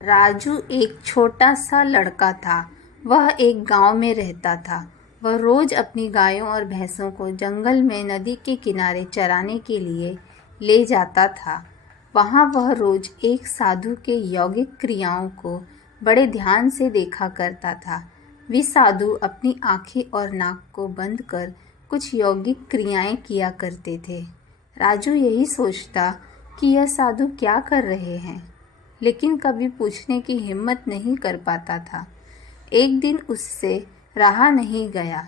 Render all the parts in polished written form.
राजू एक छोटा सा लड़का था। वह एक गांव में रहता था। वह रोज अपनी गायों और भैंसों को जंगल में नदी के किनारे चराने के लिए ले जाता था। वहां वह रोज एक साधु के यौगिक क्रियाओं को बड़े ध्यान से देखा करता था। वे साधु अपनी आंखें और नाक को बंद कर कुछ यौगिक क्रियाएं किया करते थे। राजू यही सोचता कि यह साधु क्या कर रहे हैं, लेकिन कभी पूछने की हिम्मत नहीं कर पाता था। एक दिन उससे रहा नहीं गया।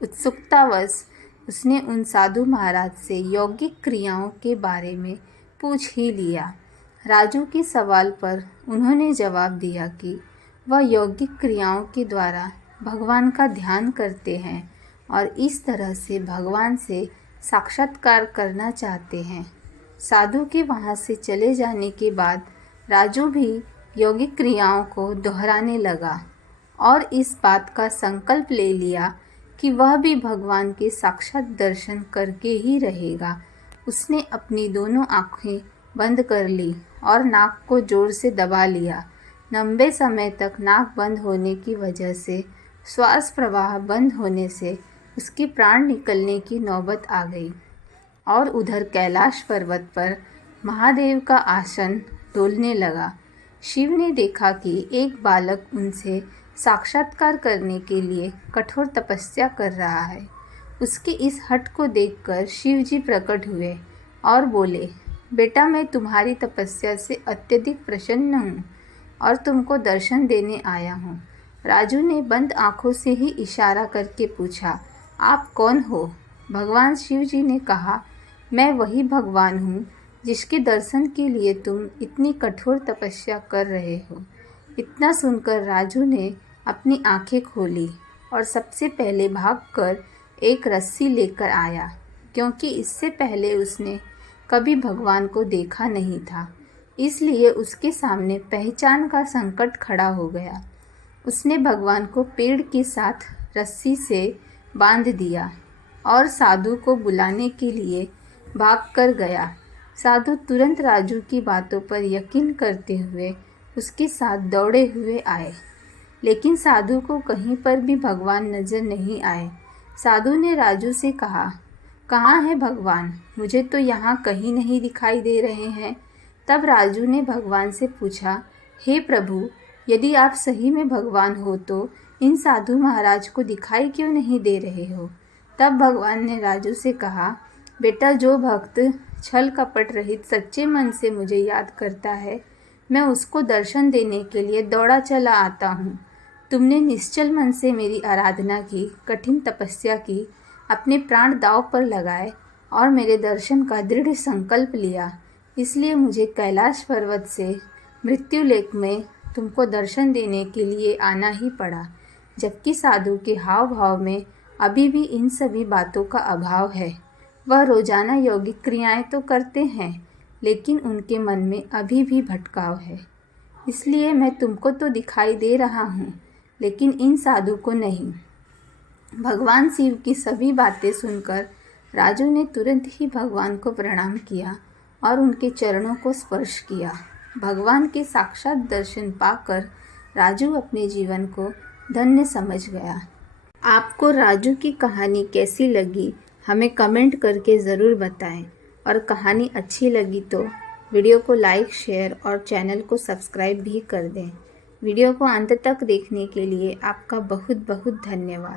उत्सुकतावश उसने उन साधु महाराज से यौगिक क्रियाओं के बारे में पूछ ही लिया। राजू के सवाल पर उन्होंने जवाब दिया कि वह यौगिक क्रियाओं के द्वारा भगवान का ध्यान करते हैं और इस तरह से भगवान से साक्षात्कार करना चाहते हैं। साधु के वहाँ से चले जाने के बाद राजू भी यौगिक क्रियाओं को दोहराने लगा और इस बात का संकल्प ले लिया कि वह भी भगवान के साक्षात दर्शन करके ही रहेगा। उसने अपनी दोनों आँखें बंद कर ली और नाक को जोर से दबा लिया। लंबे समय तक नाक बंद होने की वजह से श्वास प्रवाह बंद होने से उसके प्राण निकलने की नौबत आ गई। और उधर कैलाश पर्वत पर महादेव का आसन डोलने लगा। शिव ने देखा कि एक बालक उनसे साक्षात्कार करने के लिए कठोर तपस्या कर रहा है। उसकी इस हठ को देखकर शिव जी प्रकट हुए और बोले, बेटा, मैं तुम्हारी तपस्या से अत्यधिक प्रसन्न हूँ और तुमको दर्शन देने आया हूँ। राजू ने बंद आँखों से ही इशारा करके पूछा, आप कौन हो? भगवान शिव जी ने कहा, मैं वही भगवान हूँ जिसके दर्शन के लिए तुम इतनी कठोर तपस्या कर रहे हो। इतना सुनकर राजू ने अपनी आंखें खोली और सबसे पहले भागकर एक रस्सी लेकर आया, क्योंकि इससे पहले उसने कभी भगवान को देखा नहीं था। इसलिए उसके सामने पहचान का संकट खड़ा हो गया। उसने भगवान को पेड़ के साथ रस्सी से बांध दिया और साधु को बुलाने के लिए भागकर गया। साधु तुरंत राजू की बातों पर यकीन करते हुए उसके साथ दौड़े हुए आए, लेकिन साधु को कहीं पर भी भगवान नजर नहीं आए। साधु ने राजू से कहा, कहाँ है भगवान? मुझे तो यहाँ कहीं नहीं दिखाई दे रहे हैं। तब राजू ने भगवान से पूछा, हे प्रभु, यदि आप सही में भगवान हो तो इन साधु महाराज को दिखाई क्यों नहीं दे रहे हो? तब भगवान ने राजू से कहा, बेटा, जो भक्त छल कपट रहित सच्चे मन से मुझे याद करता है, मैं उसको दर्शन देने के लिए दौड़ा चला आता हूँ। तुमने निश्चल मन से मेरी आराधना की, कठिन तपस्या की, अपने प्राण दांव पर लगाए और मेरे दर्शन का दृढ़ संकल्प लिया। इसलिए मुझे कैलाश पर्वत से मृत्युलेख में तुमको दर्शन देने के लिए आना ही पड़ा। जबकि साधु के हाव भाव में अभी भी इन सभी बातों का अभाव है। वह रोजाना यौगिक क्रियाएं तो करते हैं, लेकिन उनके मन में अभी भी भटकाव है। इसलिए मैं तुमको तो दिखाई दे रहा हूँ, लेकिन इन साधु को नहीं। भगवान शिव की सभी बातें सुनकर राजू ने तुरंत ही भगवान को प्रणाम किया और उनके चरणों को स्पर्श किया। भगवान के साक्षात दर्शन पाकर राजू अपने जीवन को धन्य समझ गया। आपको राजू की कहानी कैसी लगी, हमें कमेंट करके ज़रूर बताएं। और कहानी अच्छी लगी तो वीडियो को लाइक, शेयर और चैनल को सब्सक्राइब भी कर दें। वीडियो को अंत तक देखने के लिए आपका बहुत बहुत धन्यवाद।